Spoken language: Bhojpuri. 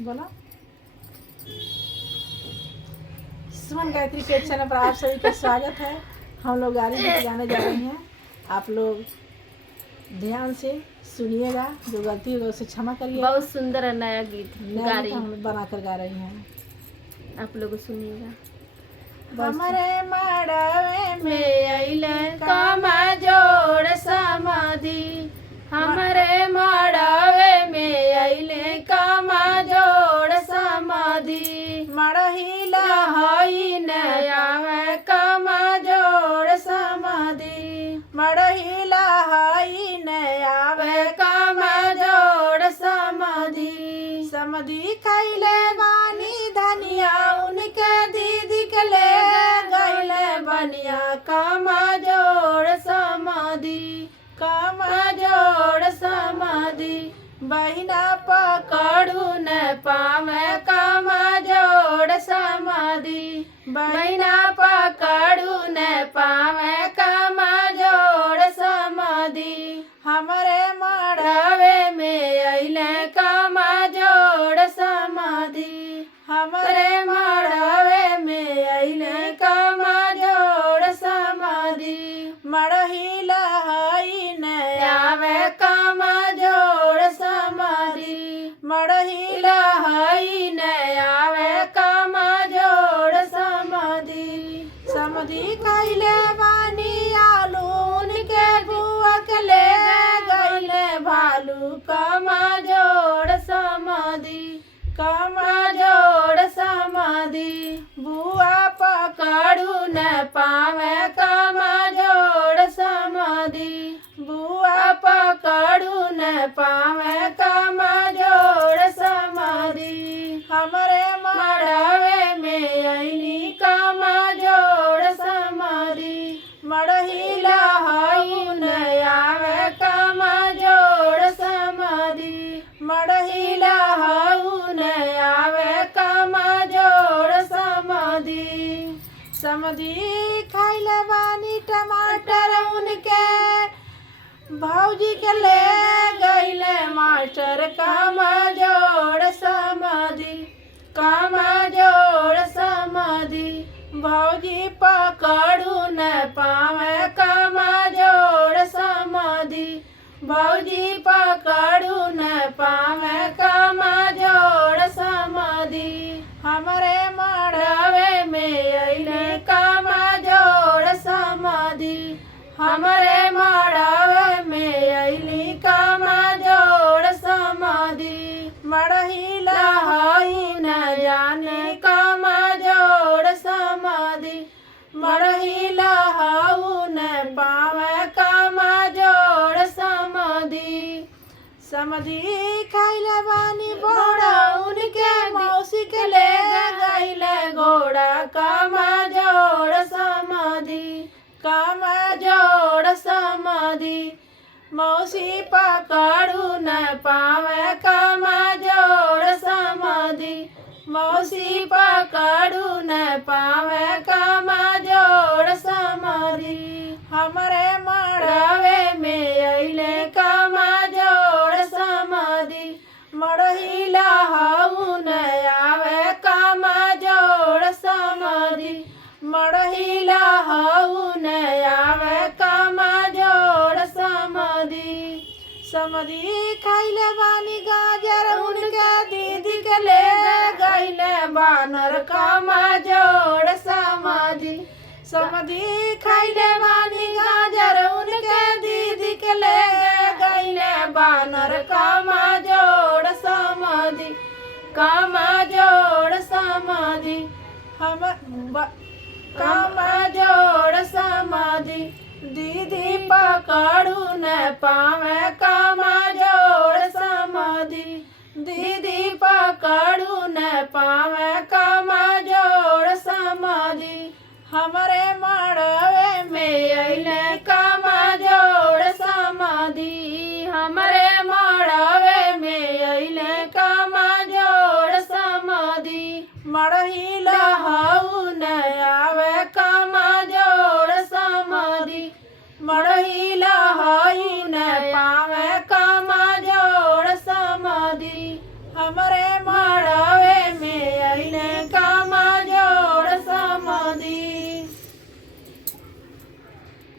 बोला। सुमन गायत्री के चैनल पर आप सभी का स्वागत है। हम लोग गाड़ी गीत गाने जा रहे हैं, आप लोग ध्यान से सुनिएगा, जो गलती होगा उसे क्षमा करिए। बहुत सुंदर है नया गीत नया गीत हम बनाकर गा रहे हैं, आप लोग सुनिएगा। हमारे मड़वे में अइले कामा जोड़ समाधि, हमरे मड़वे में अइले कामा जोड़ समाधि, मड़ही लहई नया है कामा जोड़ समाधि, मड़ही लहाई नया वे कामा जोड़ समाधि, समधि खैले बानी धनिया उनके दीदी के ले गैले बनिया कामा जोड़ समाधि, कामा जोड़ समाधि, बहिना पकड़ू कड़ू न पावे कामा जोड़ समाधि, बहिना पकड़ू न पावे कामा जोड़ समाधि, हमारे मड़ रवे में अइले कामा जोड़ समाधि, हमारे मड़वे में अइले कामा जोड़ समाधि, मड़ही लहाई नया आवे कामा जोड़ समाधि, मड़ही लहई न आवे कामा जोड़ समाधि, समधि खैले बानी आलू उनके बुआ के ले गैले भालू कामा जोड़ समाधि, कामा जोड़ समाधि, बुआ कड़ू न पावे कामा जोड़ समाधि, बुआ पकड़ू न पावे कामा जोड़ समाधि, हमारे मड़वे में अइली कामा जोड़ समाधि, मड़ही लहई न आवे कामा जोड़ समाधि, मड़ही लहऊ न आवे कामा जोड़ समाधि, समधि खैले बानी टमाटर उनके भौजी के ले गैले मास्टर कामा जोड़ समाधि, कामा जोड़ समाधि, भौजी पकड़ू न पावे कामा जोड़ समाधि, भौजी पकड़ू न पावे कामा जोड़ समाधि, हमारे मड़ रवे में अइले कामा जोड़ समाधि, हमरे मड़वे में अइली कामा जोड़ समाधि, मड़ही लहई न जाने कामा जोड़ समाधि, मड़ही लहऊ न पावे कामा जोड़ समाधि, समधि खैले बानी बोड़ा घोड़ा उनके मौसी के ले गैले घोड़ा कामा जोड़ समाधि, कामा जोड़ समाधि, मौसी पकड़ू न पावे कामा जोड़ समाधि, मौसी पकड़ू न पावे कामा जोड़ समाधि, हमारे मड़ रवे में अइले कामा जोड़ समाधि, मड़ही लहऊ न आवे कामा जोड़ समाधि, मड़ही लहऊ न आवे कामा जोड़ समाधि, समधि खैले बानी गाजर उनके दीदी के ले ले गैले बानर कामा जोड़ समाधि, समधि खैले बानी गाजर उनके दीदी के ले गैले बानर कामा जोड़ समाधि, कामा जोड़ समाधि, हम कामा जोड़ समाधि, दीदी पकड़ू न पावे कामा जोड़ समाधि, दीदी पकड़ू न पावे कामा जोड़ समाधि, हमारे मड़वे में अइले कामा जोड़ समाधि, हमरे मड़वे में अइले कामा जोड़ समाधि, मड़ही लहऊ न आवे कामा जोड़ समाधि, मड़ही लहई न पावे कामा जोड़ समाधि, हमरे मड़वे